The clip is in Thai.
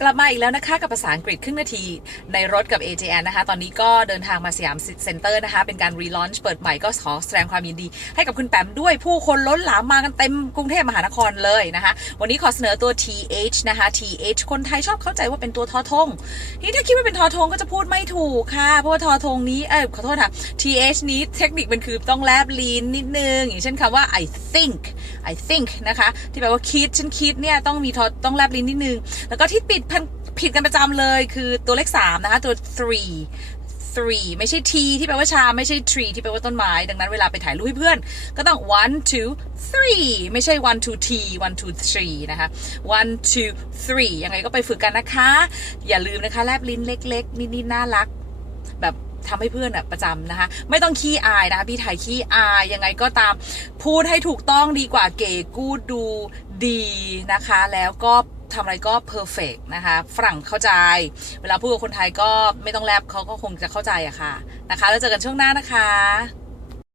กลับมาอีกแล้วนะคะกับภาษาอังกฤษครึ่งนาทีในรถกับ AJN นะคะ ตอนนี้ก็เดินทางมาสยามเซ็นเตอร์นะคะ เป็นการรีลอนช์เปิดใหม่ก็ขอแสดงความยินดี ให้กับคุณแปมด้วยผู้คนล้นหลามมากันเต็มกรุงเทพมหานครเลยนะคะ วันนี้ขอเสนอตัว TH นะคะ TH คนไทยชอบเข้าใจว่าเป็นตัวทอทงนี่ถ้าคิดว่าเป็นทอทงก็จะพูดไม่ถูกค่ะ เพราะว่าทอทงนี้เอ้ยขอโทษค่ะ TH นี้เทคนิคมันคือต้องแลบลิ้นนิดนึง อย่างเช่นคำว่า I think I think นะคะ ที่แปลว่าคิดฉันคิดเนี่ยต้องมีทอต้องแลบลิ้นนิดนึง แล้วก็ที่ปิดพันผิดกันประจำเลยคือตัวเลข3นะคะตัว three three ไม่ใช่ t ที่แปลว่าชา ไม่ใช่ tree ที่แปลว่าต้นไม้ ดังนั้นเวลาไปถ่ายรูปให้เพื่อน ก็ต้อง one two three ไม่ใช่ one two t one two three นะคะ one two three ยังไงก็ไปฝึกกันนะคะ อย่าลืมนะคะ แลบลิ้นเล็ก ๆ นิดๆน่ารัก แบบทำให้เพื่อนอะประจำนะคะ ไม่ต้องขี้อายนะคะพี่ไทยขี้อายยังไงก็ตาม พูดให้ถูกต้องดีกว่าเก๋กูดดูดีนะคะ แล้วก็ ทำอะไรก็เพอร์เฟกนะคะฝรั่งเข้าใจ เวลาพูดกับคนไทยก็ไม่ต้องแลบเขาก็คงจะเข้าใจอะค่ะนะคะ แล้วเจอกันช่วงหน้านะคะ